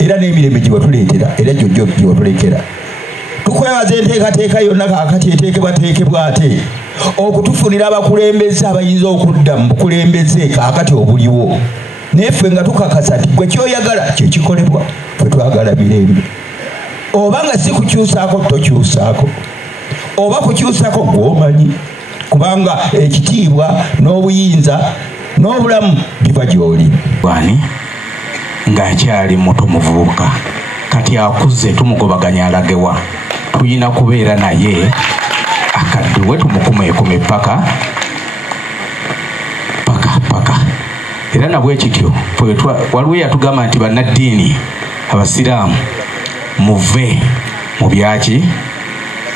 era n'emirembe gye watuleetera era jjojjo gye watulekera tukwebaza enteekateeka yonna kaakati eteekebwateekebwa ate okutufunira abakulembeze abayinza okudda mu bukulembeze kaakati obuliwo naye ffe nga tukakasa nti gwe kyoyagala kyekikolebwa ffe twagala mirembe oba nga si kukyusaako tokyusaako oba kukyusaako gw'omanyi kubanga ekitiibwa n'obuyinza n'obulamu biva gy'oli wani ng'akyali muto muvubuka kati akuze tumugobaganya alagewa tuyina kubeera naye akadduwe tumukumeekume paka era nabwe kityo waliwo yatugamba nti bannaddiini abasiraamu muve mu byaki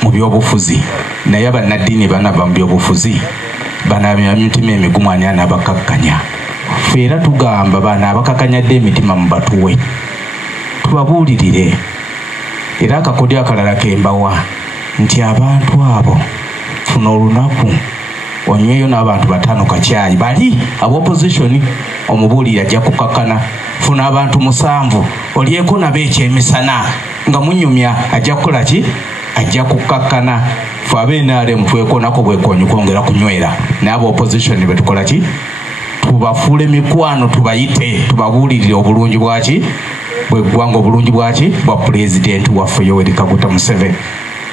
mu byobufuzi naye bannaddiini banava mu byobufuzi banabya mitima emigumu ani anabakakkanya ffe era tugamba bana abakakkanyadde emitima mu batuwe tubabuulirire era akakodyo akalala kembawa nti abantu abo funa olunaku onyweyo n'abantu 5 kakyayi bali ab'opposition omubuulire ajja kukakkana funa abantu 7 olyeko nabo ekyemisana nga munyumya ajja kukola ki ajja kukakkana fe ab'NRM twekonako bwekonyi kwongera kunywera n'abo opposition betukola ki tubafuule mikwano tubayite tubabuulirire obulungi bwaki bweggwanga obulungi bwaki bwa pulezidenti waffe Yoweri Kaguta Museveni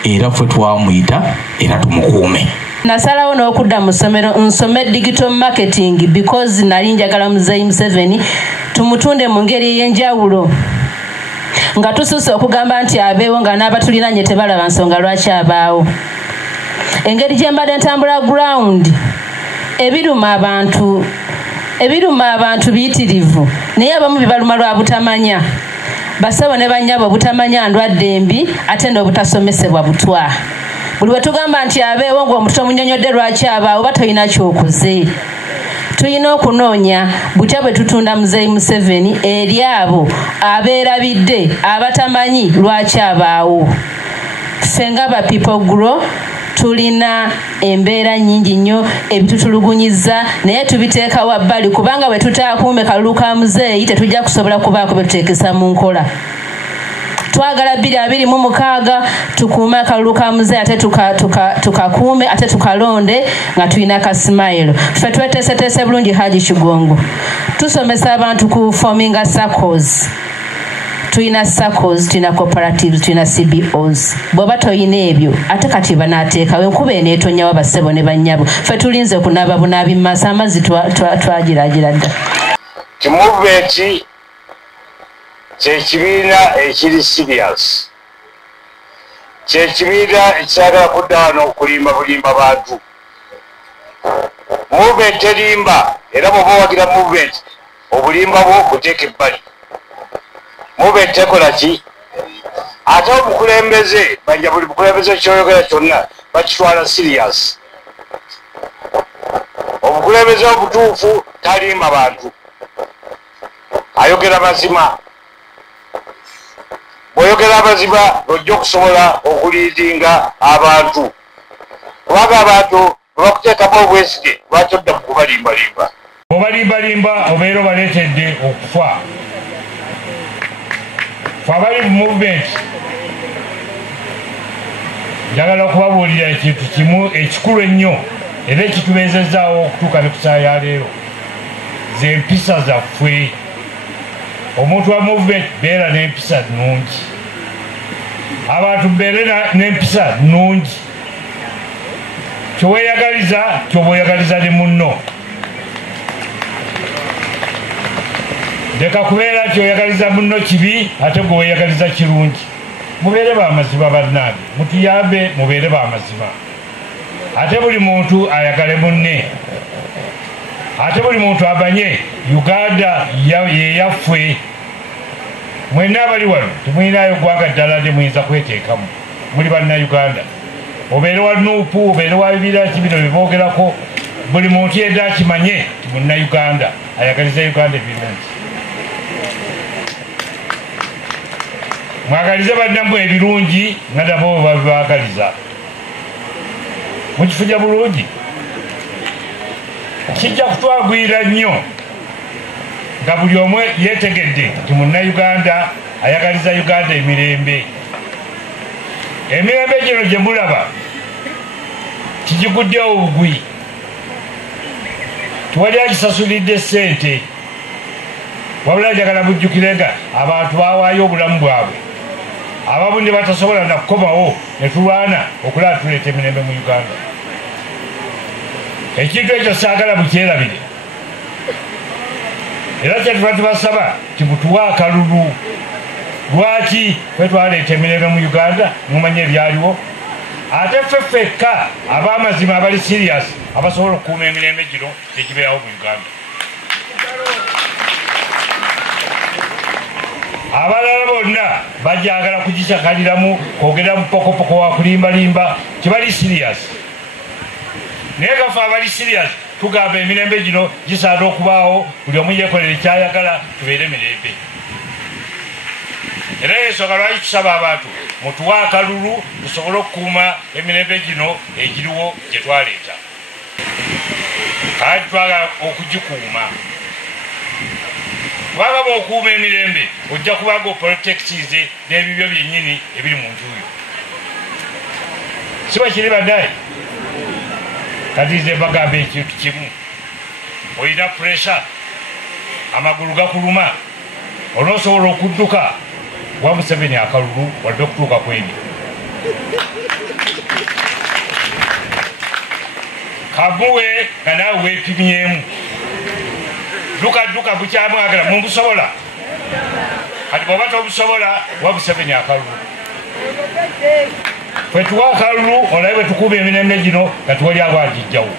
era ffe twamuyita era tumukuume. Nasalawo n'okudda mu ssomero nsome digital marketing because nali njagala Muzeeyi Museveni tumutunde mu ngeri ey'enjawulo nga tususse okugamba nti abeewo nga n'abatuliranye tebalaba nsonga lwaki abaawo. Engeri gye mbadde ntambula ground ebiruma abantu biyitirivu naye abamu bibaluma lwa butamanya basabo ne bannyabo butamanya ndwadde mbi ate n'obutasomesebwa butwa. Buli bwe tugamba nti abeewo ng'omuntu tomunyonyodde lwaki abaawo oba tolina kyokoze. Tulina okunoonya butya bwe tutunda Muzeeyi Museveni eri abo abeerabidde abatamanyi lwaki abaawo. Ffe nga ba People Grow tulina embeera nnyingi nnyo ebitutulugunyiza naye tubiteeka wabbali kubanga bwe tutaakuume kalulu ka Muzeeyi tetujja kusobola kubaako bye tuteekesa mu nkola. Twagala 2026 tukuume akalulu ka Muzeeyi ate tukakuume ate tukalonde nga tulina ka smile. Ffe tweteeseteese bulungi Haji Kigongo. Tusomesa abantu ku forminga SACCOs. Tulina SACCOs, tulina cooperatives, tulina CBOs. Bw'oba toyina ebyo ate kati banaateekawo enkuba eneetonnya w'abassebo ne bannyabo. Ffe tulinze okunaaba bunaabi mu maaso amazzi twagiraagira dda. Movement kyekibiina ekiri serious kyekibiina ekyagala kuddawa n'okulimba bulimba bantu. Movement erimba era bw'oba wagira movement obulimba bwo buteeka ebbali. Movement ekola ki ate omukulembeze banja buli mukulembeze kyoyogera kyonna bakitwala serious. Omukulembeze obutuufu talimba bantu ayogera mazima. Bw'oyogera amazima ojja okusobola okuliidinga abantu kubanga abantu bwebakuteekamu obwesige lwaki odda mu kubalimbalimba. Obalimbalimba obeera obaleetedde okufa. Fe abali mu movement njagala okubabuulira ekintu kimu ekikulu ennyo era ekitubeezezaawo okutuuka ne ku saa ya leero ze mpisa zaffe. Omuntu wa movement beera n'empisa nnungi, abantu beere n'empisa nnungi. Kyeweeyagaliza ky'oba oyagaliza ne munno. Leka kubeera ky'oyagaliza munno kibi ate gwe weeyagaliza kirungi. Mubeere b'amazima bannange, mutuyambe mubeere b'amazima. Ate buli muntu ayagale munne. Ate buli muntu amanye Uganda ye yaffe. Mwenna abali wano temulinayo ggwanga ddala nti muyinza kweteekamu. Muli bannayuganda. Obeere wa Nuupu, obeere wa Bibiraki bino bye boogerako. Buli muntu yedda akimanye nti munnayuganda ayagaliza Uganda ebirungi. Mwagalize bannammwe ebirungi nga nabo bwe babibaagaliza. Mukifuja bulungi. kijja kutwagwira nnyo nga buli omu yeetegedde nti munnayuganda ayagaliza Uganda emirembe gino gye mulaba kigiguddewo obugwi tiwali agisasulidde ssente wabula njagala bujjukire nga abantu bawaayo obulamu bwabwe abamu ne batasobola nakukomawo ne tulwana okulaba tuleeta emirembe mu Uganda. Ekintu ekyo saagala bukyerabire era kyetuba tubasaba timutuwa akalulu. Lwaki ffe twaleeta emirembe mu Uganda mumanye ebyaliwo ate ffe ffekka ab'amazima abali serious abasobola okukuuma emirembe gino tegibeerawo mu Uganda. Abalala bonna bajagala kugisakaliramu kwogera mu pokopoko wa kulimbalimba tibali serious. Naye gaffe abali serious tugamba emirembe gino gisaana okubaawo buli omu yeekolera ekyayagala tubeere mirembe. Era ensonga lwaki tusaba abantu mutuwe akalulu tusobole okukuuma emirembe gino egiriwo gye twaleeta. Kati twagala okugikuuma. Bwaba bw'okuuma emirembe ojja kuba ng'oprotectize n'ebibyo byennyini ebiri mu nju yo. Si bwe kiri baddayi? Kati nze mbagamba ekintu kimu. Olina pressure, amagulu gakuluma, onoosobola okudduka wa Museveni akalulu wadde okutuuka kwebyo. Kamuwe nga naawe weepimyemu. Duka bukyamwagala mumusobola. Kati bw'oba tobusobola wa Museveni akalulu. Ffe tuwa akalulu olabe bwe tukuuma emirembe gino nga tuwali abagijjawo.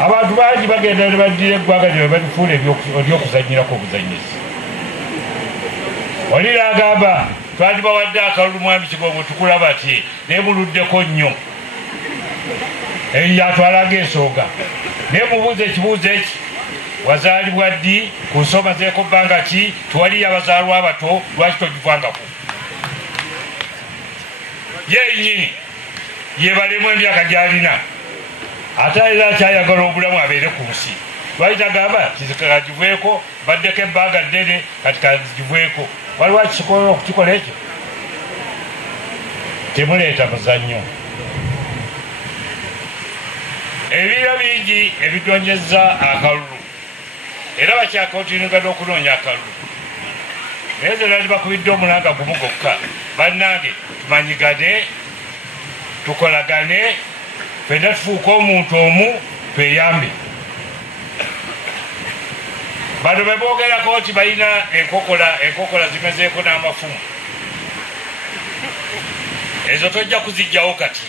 Abantu bangi bagenda ne baddira eggwanga lino balifuula ebyokuzanyirako obuzanyisi. Olira agamba twandibawadde akalulu mwami Kigongo tukulaba ati naye muluddeko nnyo. Eyo yatwalaga ensonga. Naye mubuuze ekibuuzo eki wazaalibwa ddi ku nsoma zeeko bbanga ki tuwaliyo abazaalwa abato lwaki togivangako. Yennyini yebalemu emyaka gy'alina ate era akyayagala obulamu abeere ku nsi. Lwaki tagamba kizikagiveeko baddeko ebbanga ddene kati kagiveeko. Waliwo akisobola okukikola ekyo? Temuleeta muzannyo. Ebiro bingi ebidonyezza akalulu era bakyakontinugana okunoonya akalulu. Naye ze nali bakubidde omulanga gumu gokka. Bannange tumanyigane, tukolagane, ffenna tufuuke omuntu omu tweyambe. Bano be boogerako nti balina enkokola zimezeeko n'amafumu. Ezo tojja kuziggyawo kati.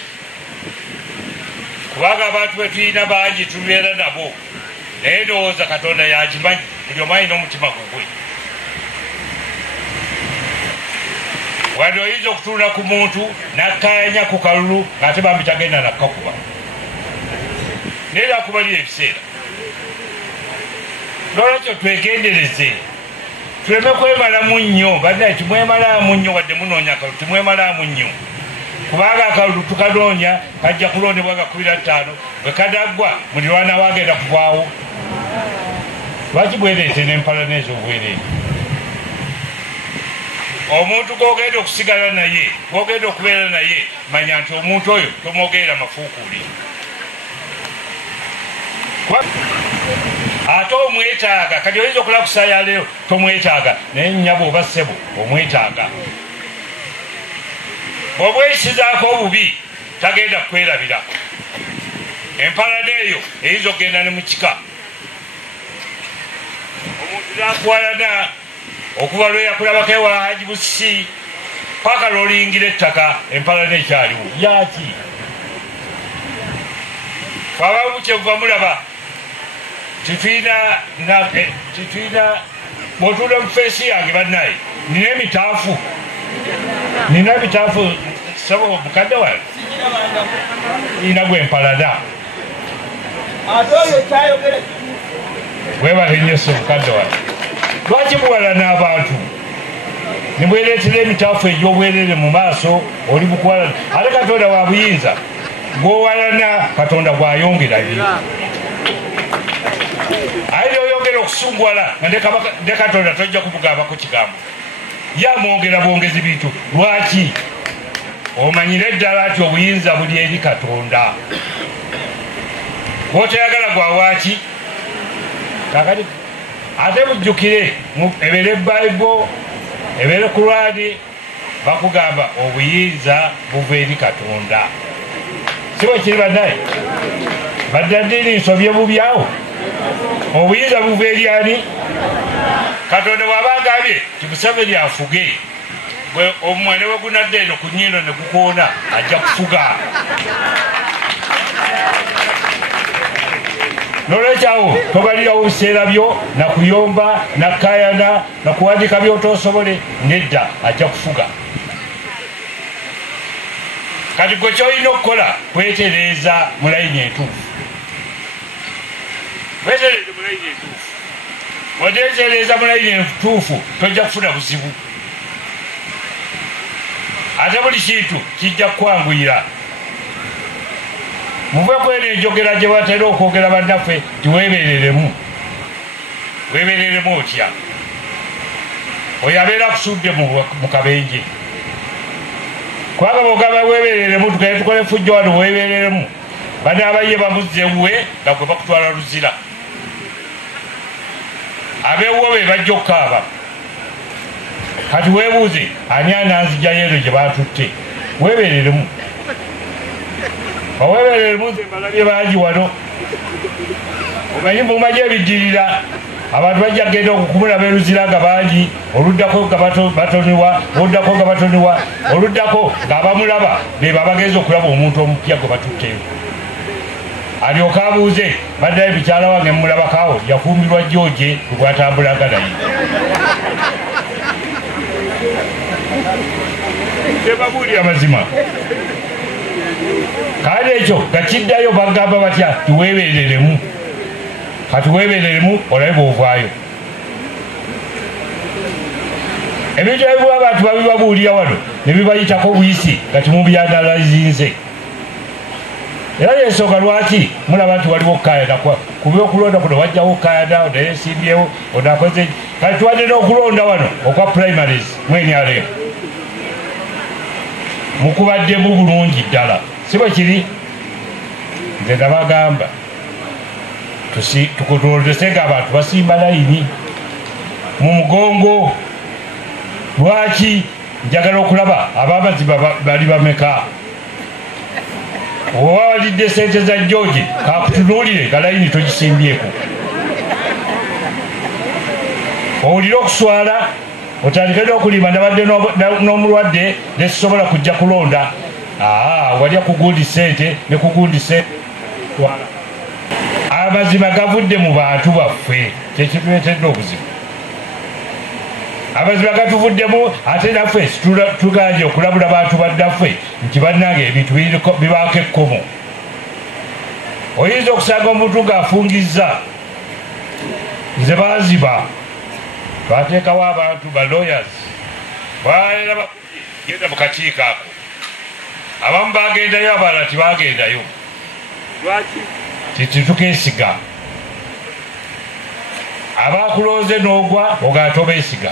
Kubanga abantu be tulina bangi tubeera nabo. Naye ndowooza Katonda yakimanyi buli omu alina omutima gugwe. Wadde oyinza okutuula ku muntu n'akkaanya ku kalulu ng'ate bambi tagenda nakkakuba. Naye nakubalira ebiseera. Lwakyo twegendereze. Tuleme kwemalamu nnyo. Bannaye timwemalaamu nnyo wadde munoonya akalulu timwemalaamu nnyo. Kubanga akalulu tukanoonya kajja kulondebwa nga 25 bwe kadaggwa mulirwana wagenda kuvaawo. Lwaki bwereete n'empala n'ez'obwereere? Omuntu gw'ogenda okusigala naye, gw'ogenda okubeera naye, manya nti omuntu oyo tomwogerera mafuukuuli. Ate omwetaaga, kati oyinza okulakusa ya leero tomwetaaga, naye nnyabo oba ssebo omwetaaga. Bw'obweyisizaako obubi tagenda kwerabira. Empala n'eyo eyinza okgenda ne mu kika. Omuntu n'akwalana okuva lwe yakulabako ewa Haji Busisi paka lw'oliyingira ettaka empala n'ekyaliwo. Yaki? Abamu kyemuva mulaba titwina bw'otuula mu feesi yange bannaye nina emitaafu sabo mukadde wange ina gwempalana webale nnyo se mukadde wange. Lwaki muwala n'abantu nimwereetera emitaafu egy'obwerere mu maaso oli mukwalana ate Katonda wa buyinza gwowalana katonda gwayongerayo ayi oyongera okusungwala nga ne katonda tojja kumugambako kigambo yamwongera bwongezi bintu lwaki omanyire ddala ati obuyinza buli eri katonda bwotayagala gwawaki kakati ate mujjukire ebere bayibuli ebere kurani bakugamba obuyinza buva eri katonda sibo kiri bannaye baddaddiini nsobye bubyawo obuyinza buva eri ani katonda bw'abagambye timuseveni afuge omwana we gunadde eno ku nnyindo ne gukoona ajja kufuga nolwekyawo tobalirawo biseera byo nakuyomba nakayana nakuwandika byotosobole nedda ajja kufuga kati gwe kyolina okukola kwetereeza mulayini entuufu wetereeze mulayini entuufu oteetereeza mulayini entuufu tojja kufuna buzibu ate buli kintu kijja kukwanguyira muve kweno enjogera gye batera okwogera bannaffe tiweebereremu weebereremu otya oyo abeera akusudde mu kabenje kubanga bwogamba weebereremu tukale tukole fujjo wano weebereremu bane abaye bamuzzewe nga gwe bakutwala luzira abeewuwo be bajja okukaaba kati weebuuze ani ananzijjayo eno gye batutte weebereremu oweebereremu nze mbalabye bangi wano omanyi mumaje ebiddirira abantu bajja kgenda okukumulaba eruzira nga bangi oluddako nga batoniwa oluddako nga batoniwa oluddako ng'abamulaba be babagenza okulaba omuntu omupya gwe batutteyo alyoka abuuze baddayo mukyala wange mumulabakaawo yafumbirwa jjooje lwatambulaga naye tebabuuli amazima kandi ekyo gakiddayo bagamba batya tiweebereremu kati weebereremu olabe bwovaayo ebintu ebiwa abantu babibabuulira wano ne bibayitako buyisi nga timubyanalazinze era yensonga lwaki mulaba nti waliwo okukayana kuba okulonda kuno wajjawo okukayana onayesimbyewo onakoze kati tuwadde n'okulonda wano okwa primaries mwenyaleero mukubaddemu bulungi ddala si bwe kiri nze nabagamba tukutolodese nga abantu basimba layini mu mugongo lwaki njagala okulaba abamazima bali bameka oba walidde sente za jjooje kakutunuulire nga layini togisimbyeko owulire okuswala otandike n'okulima nabadde n'omulwadde nesisobola kujja kulonda walya kugundi sente ne kugundi sente twala amazima gavudde mu bantu baffe kyekituletedde obuzibu amazima gatuvuddemu ate naffe tuganje okulabula bantu baddaffe nti bannange ebintu bibaako ekkomo oyinza okusanga omuntu ng'afungizza nze baziba bateekawo abantu ba lawyers baera genda mu kakiiko ako abamu bagendayo abalala tibagendayo lwaki titukeesiga abakulooze n'ogwa ogaa tobeesiga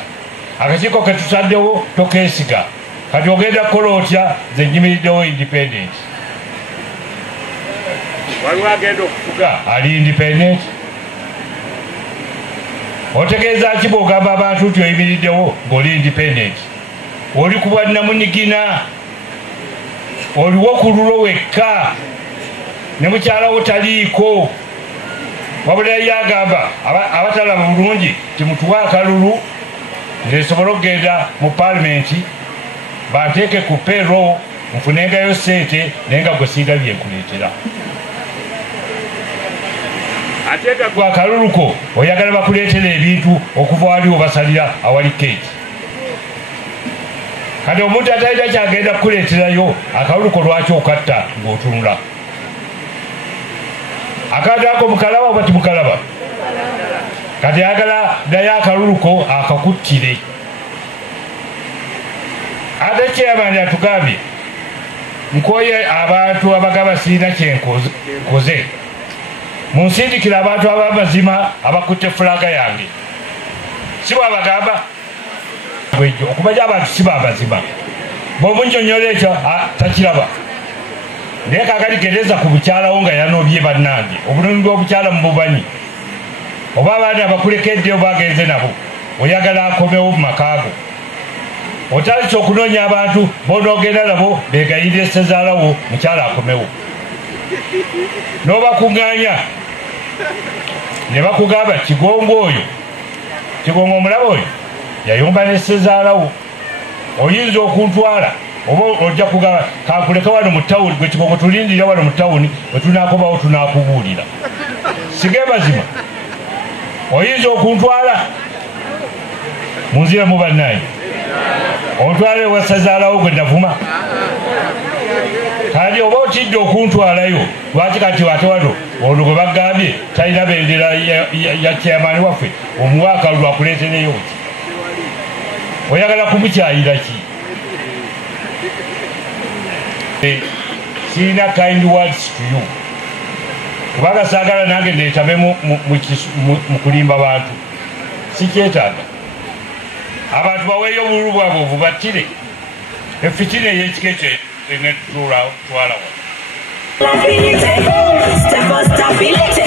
akakiiko ketusaddewo tokeesiga kati ogenda kukola otya nze nyimiriddewo independent waliwo agenda okufuga ali independent otegeeza ki bw'ogamba abantu nti oyimiriddewo ng'oli independent oli ku bwannamunigina oliwo ku lulo wekka ne mukyalawo taliiko wabula yagamba abatalaba bulungi timutuwa akalulu nzesobola okugenda mu palamenti banteeke ku payroll nfunengayo sente naye nga gwe singa byenkuleetera ate nga gwe akaluluko oyagala bakuleetera ebintu okuva wali obasalira awali keeki kati omuntu atalina kyagenda kukuleeterayo akaluluko lwaki okatta ng'otunula akantu ako mukalaba oba timukalaba kati ayagala naye akaluluko akakuttire ate kyeyamani atugambye nkoye abantu abagaba sirina kyenkoze munsindikira abantu abamazima abakutte fulaga yange sibo abagamba bwejo okubaja abantu sibo abazima bwomunyonyola ekyo takiraba naye kakati gereza ku bukyalawo nga yanobye bannange obulungi bw'obukyala mububanyi oba abaana abakulekedde obagenze nabo oyagala akomewo mu makaago otandise okunoonya abantu bonoogenda nabo begayirira essezaalawo mukyala akomewo n'obakuŋŋaanya ne bakugamba kigongo oyo kigongo omulaba oyo yayomba n'essezaalawo oyinza okuntwala oba ojja kugamba kakuleka wano mu tawuni gwe kigongo tulindira wano mu tawuni bwe tunaakobawo tunaakubuulira sige mazima oyinza okuntwala munzire mu bannaye ontwala ewassezaalawo gwe navuma kandi oba otidde okuntwalayo lwaki kati ate wano ono gwe bagambye talina bendera ya chairman waffe omuwa akalulu akuleetereyo ki oyagala kumukyayira ki sirina kind words to you kubanga saagala nange neetabe mu kulimba bantu sikyetaaga abantu baweeyo obululu bwabwe obubattire efitina ey'ekika ekyo enetutwalawo Stability, stability,